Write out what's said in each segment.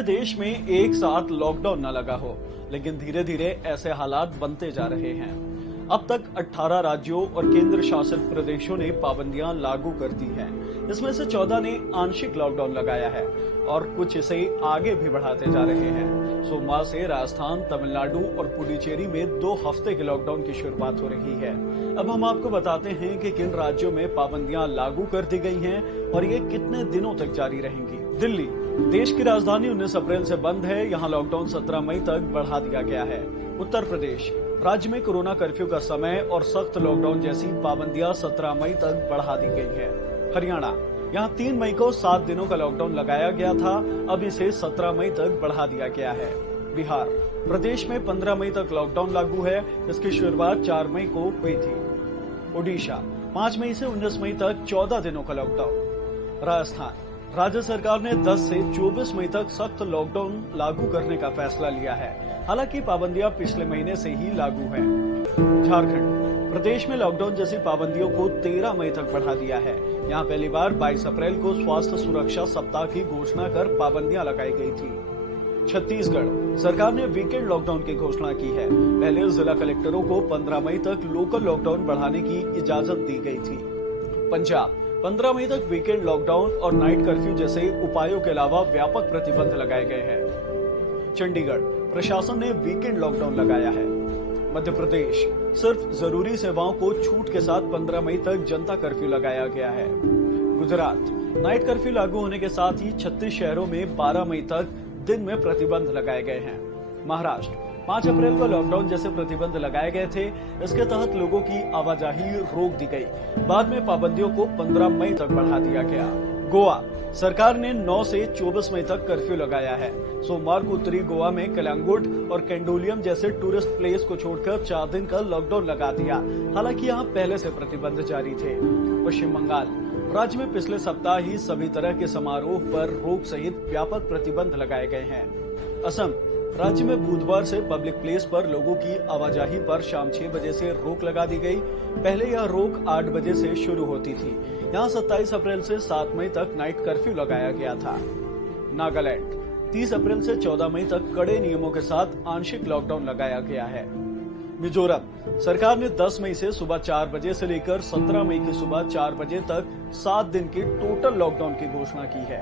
पूरे देश में एक साथ लॉकडाउन न लगा हो, लेकिन धीरे धीरे ऐसे हालात बनते जा रहे हैं। अब तक 18 राज्यों और केंद्र शासित प्रदेशों ने पाबंदियां लागू कर दी हैं। इसमें से 14 ने आंशिक लॉकडाउन लगाया है और कुछ इसे आगे भी बढ़ाते जा रहे हैं। सोमवार से राजस्थान, तमिलनाडु और पुडुचेरी में 2 हफ्ते के लॉकडाउन की शुरुआत हो रही है। अब हम आपको बताते हैं कि किन राज्यों में पाबंदियां लागू कर दी गई हैं और ये कितने दिनों तक जारी रहेंगी। दिल्ली, देश की राजधानी 19 अप्रैल से बंद है। यहाँ लॉकडाउन 17 मई तक बढ़ा दिया गया है। उत्तर प्रदेश, राज्य में कोरोना कर्फ्यू का समय और सख्त लॉकडाउन जैसी पाबंदियां 17 मई तक बढ़ा दी गई है। हरियाणा, यहाँ 3 मई को 7 दिनों का लॉकडाउन लगाया गया था, अब इसे 17 मई तक बढ़ा दिया गया है। बिहार, प्रदेश में 15 मई तक लॉकडाउन लागू है, इसकी शुरुआत 4 मई को हुई थी। ओडिशा, 5 मई से 19 मई तक 14 दिनों का लॉकडाउन। राजस्थान, राज्य सरकार ने 10 से 24 मई तक सख्त लॉकडाउन लागू करने का फैसला लिया है। हालांकि पाबंदियां पिछले महीने से ही लागू हैं। झारखंड, प्रदेश में लॉकडाउन जैसी पाबंदियों को 13 मई तक बढ़ा दिया है। यहाँ पहली बार 22 अप्रैल को स्वास्थ्य सुरक्षा सप्ताह की घोषणा कर पाबंदियां लगाई गई थी। छत्तीसगढ़, सरकार ने वीकेंड लॉकडाउन की घोषणा की है। पहले जिला कलेक्टरों को 15 मई तक लोकल लॉकडाउन बढ़ाने की इजाजत दी गई थी। पंजाब, 15 मई तक वीकेंड लॉकडाउन और नाइट कर्फ्यू जैसे उपायों के अलावा व्यापक प्रतिबंध लगाए गए हैं। चंडीगढ़, प्रशासन ने वीकेंड लॉकडाउन लगाया है। मध्य प्रदेश, सिर्फ जरूरी सेवाओं को छूट के साथ 15 मई तक जनता कर्फ्यू लगाया गया है। गुजरात, नाइट कर्फ्यू लागू होने के साथ ही 36 शहरों में 12 मई तक दिन में प्रतिबंध लगाए गए हैं। महाराष्ट्र, 5 अप्रैल को लॉकडाउन जैसे प्रतिबंध लगाए गए थे। इसके तहत लोगों की आवाजाही रोक दी गई। बाद में पाबंदियों को 15 मई तक बढ़ा दिया गया। गोवा, सरकार ने 9 से 24 मई तक कर्फ्यू लगाया है। सोमवार को उत्तरी गोवा में कलांगुट और कैंडोलियम जैसे टूरिस्ट प्लेस को छोड़कर 4 दिन का लॉकडाउन लगा दिया। हालांकि यहाँ पहले से प्रतिबंध जारी थे। पश्चिम बंगाल, राज्य में पिछले सप्ताह ही सभी तरह के समारोह पर रोक सहित व्यापक प्रतिबंध लगाए गए हैं। असम, राज्य में बुधवार से पब्लिक प्लेस पर लोगों की आवाजाही पर शाम 6 बजे से रोक लगा दी गई। पहले यह रोक 8 बजे से शुरू होती थी। यहाँ 27 अप्रैल से 7 मई तक नाइट कर्फ्यू लगाया गया था। नागालैंड, 30 अप्रैल से 14 मई तक कड़े नियमों के साथ आंशिक लॉकडाउन लगाया गया है। मिजोरम, सरकार ने 10 मई से सुबह 4 बजे से लेकर 17 मई की सुबह 4 बजे तक 7 दिन की टोटल लॉकडाउन की घोषणा की है।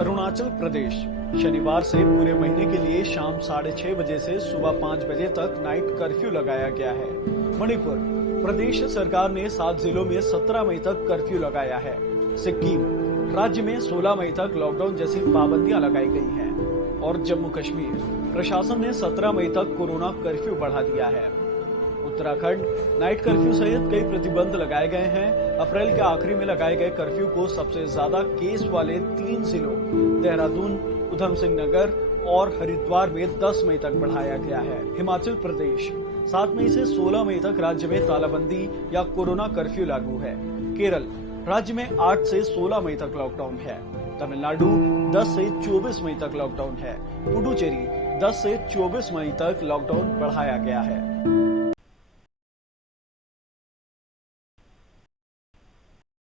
अरुणाचल प्रदेश, शनिवार से पूरे महीने के लिए शाम 6:30 बजे से सुबह 5 बजे तक नाइट कर्फ्यू लगाया गया है। मणिपुर, प्रदेश सरकार ने 7 जिलों में 17 मई तक कर्फ्यू लगाया है। सिक्किम, राज्य में 16 मई तक लॉकडाउन जैसी पाबंदियां लगाई गई हैं। और जम्मू कश्मीर, प्रशासन ने 17 मई तक कोरोना कर्फ्यू बढ़ा दिया है। उत्तराखंड, नाइट कर्फ्यू सहित कई प्रतिबंध लगाए गए हैं। अप्रैल के आखिरी में लगाए गए कर्फ्यू को सबसे ज्यादा केस वाले 3 जिलों देहरादून, उधम सिंह नगर और हरिद्वार में 10 मई तक बढ़ाया गया है। हिमाचल प्रदेश, 7 मई से 16 मई तक राज्य में तालाबंदी या कोरोना कर्फ्यू लागू है। केरल, राज्य में 8 से 16 मई तक लॉकडाउन है। तमिलनाडु, 10 से 24 मई तक लॉकडाउन है। पुडुचेरी, 10 से 24 मई तक लॉकडाउन बढ़ाया गया है।